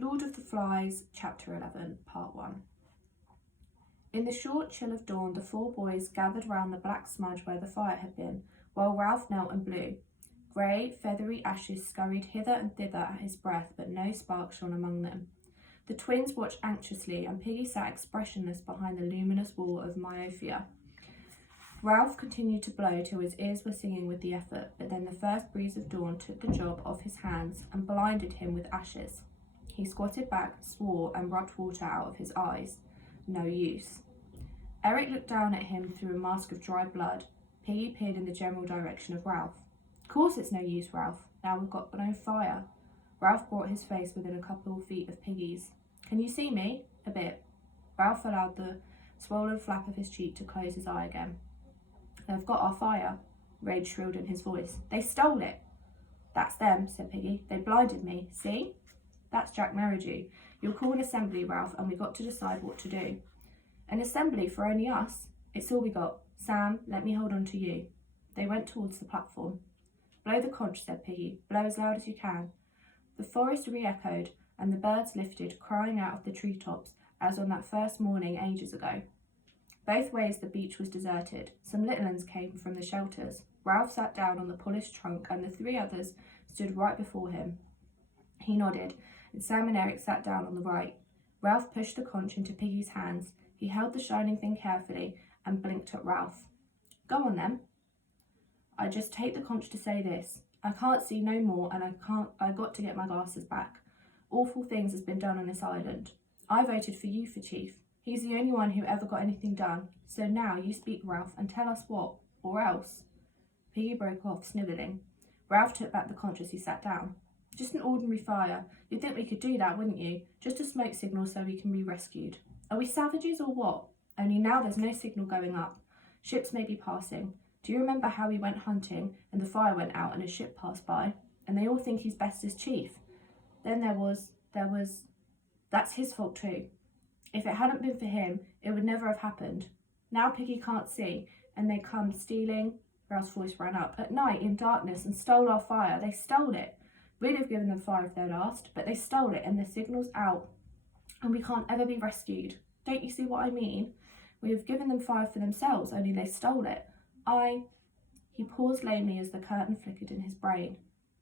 Lord of the Flies, Chapter 11, Part 1. In the short chill of dawn, the four boys gathered round the black smudge where the fire had been, while Ralph knelt and blew. Grey, feathery ashes scurried hither and thither at his breath, but no spark shone among them. The twins watched anxiously, and Piggy sat expressionless behind the luminous wall of myopia. Ralph continued to blow till his ears were singing with the effort, but then the first breeze of dawn took the job off his hands and blinded him with ashes. He squatted back, swore, and rubbed water out of his eyes. No use. Eric looked down at him through a mask of dry blood. Piggy peered in the general direction of Ralph. Of course it's no use, Ralph. Now we've got no fire. Ralph brought his face within a couple of feet of Piggy's. Can you see me? A bit. Ralph allowed the swollen flap of his cheek to close his eye again. They've got our fire, rage shrilled in his voice. They stole it. That's them, said Piggy. They blinded me. See? That's Jack Merridew. You'll call an assembly, Ralph, and we've got to decide what to do. An assembly for only us? It's all we got. Sam, let me hold on to you. They went towards the platform. Blow the conch, said Piggy. Blow as loud as you can. The forest re-echoed, and the birds lifted, crying out of the treetops, as on that first morning ages ago. Both ways the beach was deserted. Some little ones came from the shelters. Ralph sat down on the polished trunk, and the three others stood right before him. He nodded, and Sam and Eric sat down on the right. Ralph pushed the conch into Piggy's hands. He held the shining thing carefully and blinked at Ralph. Go on then. I just take the conch to say this. I can't see no more, and I got to get my glasses back. Awful things has been done on this island. I voted for you for chief. He's the only one who ever got anything done. So now you speak, Ralph, and tell us what, or else. Piggy broke off, snivelling. Ralph took back the conch as he sat down. Just an ordinary fire. You'd think we could do that, wouldn't you? Just a smoke signal so we can be rescued. Are we savages or what? Only now there's no signal going up. Ships may be passing. Do you remember how we went hunting and the fire went out and a ship passed by? And they all think he's best as chief. Then there was... That's his fault too. If it hadn't been for him, it would never have happened. Now Piggy can't see, and they come stealing... Ralph's voice ran up. At night, in darkness, and stole our fire. They stole it. We'd have given them fire if they'd asked, but they stole it, and the signal's out, and we can't ever be rescued. Don't you see what I mean? We have given them fire for themselves, only they stole it. He paused lamely as the curtain flickered in his brain.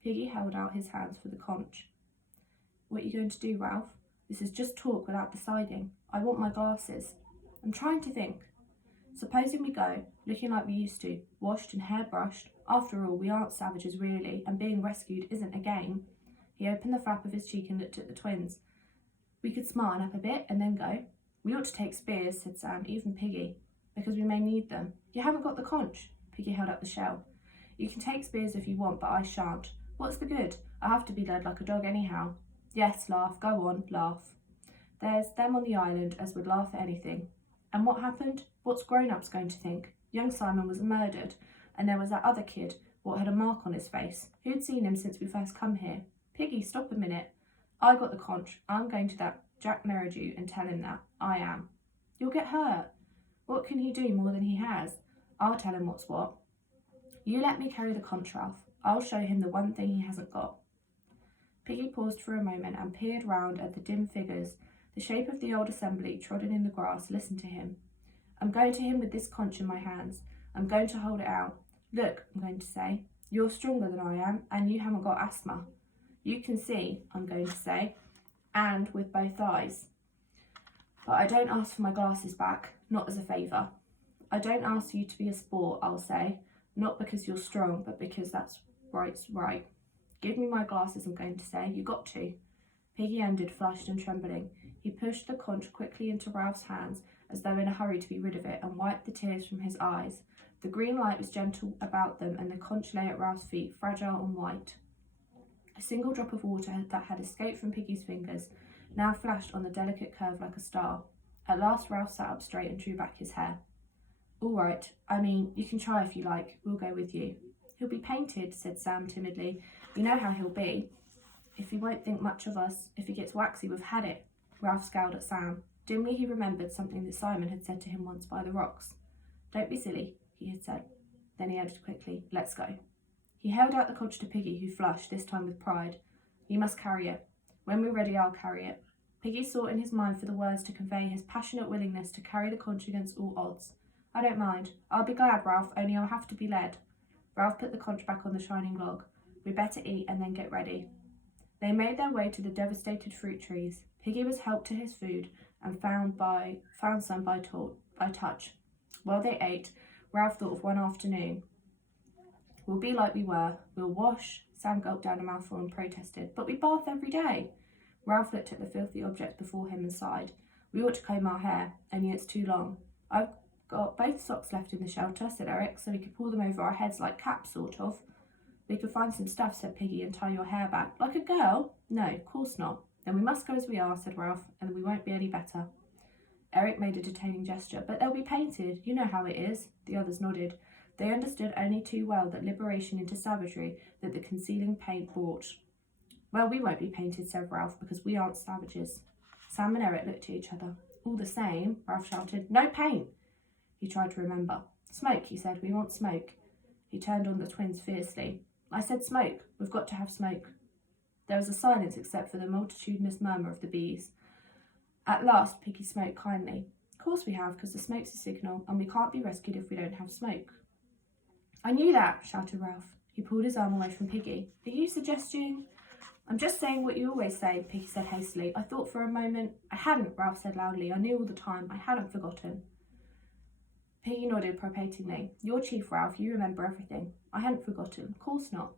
Piggy held out his hands for the conch. What are you going to do, Ralph? This is just talk without deciding. I want my glasses. I'm trying to think. Supposing we go, looking like we used to, washed and hairbrushed. After all, we aren't savages really, and being rescued isn't a game. He opened the flap of his cheek and looked at the twins. We could smarten up a bit and then go. We ought to take spears, said Sam, even Piggy, because we may need them. You haven't got the conch. Piggy held up the shell. You can take spears if you want, but I shan't. What's the good? I have to be led like a dog anyhow. Yes, laugh, go on, laugh. There's them on the island as would laugh at anything. And what happened? What's grown-ups going to think? Young Simon was murdered, and there was that other kid, what had a mark on his face. Who'd seen him since we first come here? Piggy, stop a minute. I got the conch. I'm going to that Jack Merridew and tell him that. I am. You'll get hurt. What can he do more than he has? I'll tell him what's what. You let me carry the conch, Ralph. I'll show him the one thing he hasn't got. Piggy paused for a moment and peered round at the dim figures. The shape of the old assembly, trodden in the grass, listened to him. I'm going to him with this conch in my hands. I'm going to hold it out. Look, I'm going to say. You're stronger than I am, and you haven't got asthma. You can see, I'm going to say, and with both eyes. But I don't ask for my glasses back, not as a favour. I don't ask you to be a sport, I'll say, not because you're strong, but because that's right's right. Give me my glasses, I'm going to say. You got to. Piggy ended, flushed and trembling. He pushed the conch quickly into Ralph's hands, as though in a hurry to be rid of it, and wiped the tears from his eyes. The green light was gentle about them, and the conch lay at Ralph's feet, fragile and white. A single drop of water that had escaped from Piggy's fingers now flashed on the delicate curve like a star. At last Ralph sat up straight and drew back his hair. All right, I mean, you can try if you like. We'll go with you. He'll be painted, said Sam timidly. You know how he'll be. If he won't think much of us, if he gets waxy, we've had it. Ralph scowled at Sam. Dimly he remembered something that Simon had said to him once by the rocks. Don't be silly, he had said. Then he added quickly, let's go. He held out the conch to Piggy, who flushed, this time with pride. You must carry it. When we're ready, I'll carry it. Piggy sought in his mind for the words to convey his passionate willingness to carry the conch against all odds. I don't mind. I'll be glad, Ralph, only I'll have to be led. Ralph put the conch back on the shining log. We'd better eat and then get ready. They made their way to the devastated fruit trees. Piggy was helped to his food and found some by touch. While they ate, Ralph thought of one afternoon. We'll be like we were. We'll wash. Sam gulped down a mouthful and protested. But we bath every day. Ralph looked at the filthy object before him and sighed. We ought to comb our hair, only it's too long. I've got both socks left in the shelter, said Eric, so we could pull them over our heads like caps, sort of. We could find some stuff, said Piggy, and tie your hair back. Like a girl? No, of course not. Then we must go as we are, said Ralph, and we won't be any better. Eric made a detaining gesture. But they'll be painted. You know how it is. The others nodded. They understood only too well that liberation into savagery that the concealing paint brought. Well, we won't be painted, said Ralph, because we aren't savages. Sam and Eric looked at each other. All the same, Ralph shouted, no paint! He tried to remember. Smoke, he said, we want smoke. He turned on the twins fiercely. I said smoke. We've got to have smoke. There was a silence except for the multitudinous murmur of the bees. At last, Piggy smoked kindly. Of course we have, because the smoke's a signal, and we can't be rescued if we don't have smoke. I knew that, shouted Ralph. He pulled his arm away from Piggy. Are you suggesting? I'm just saying what you always say, Piggy said hastily. I thought for a moment. I hadn't, Ralph said loudly. I knew all the time. I hadn't forgotten. Piggy nodded propitiatingly. You're Chief, Ralph. You remember everything. I hadn't forgotten. Of course not.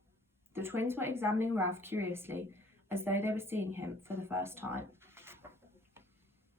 The twins were examining Ralph curiously, as though they were seeing him for the first time.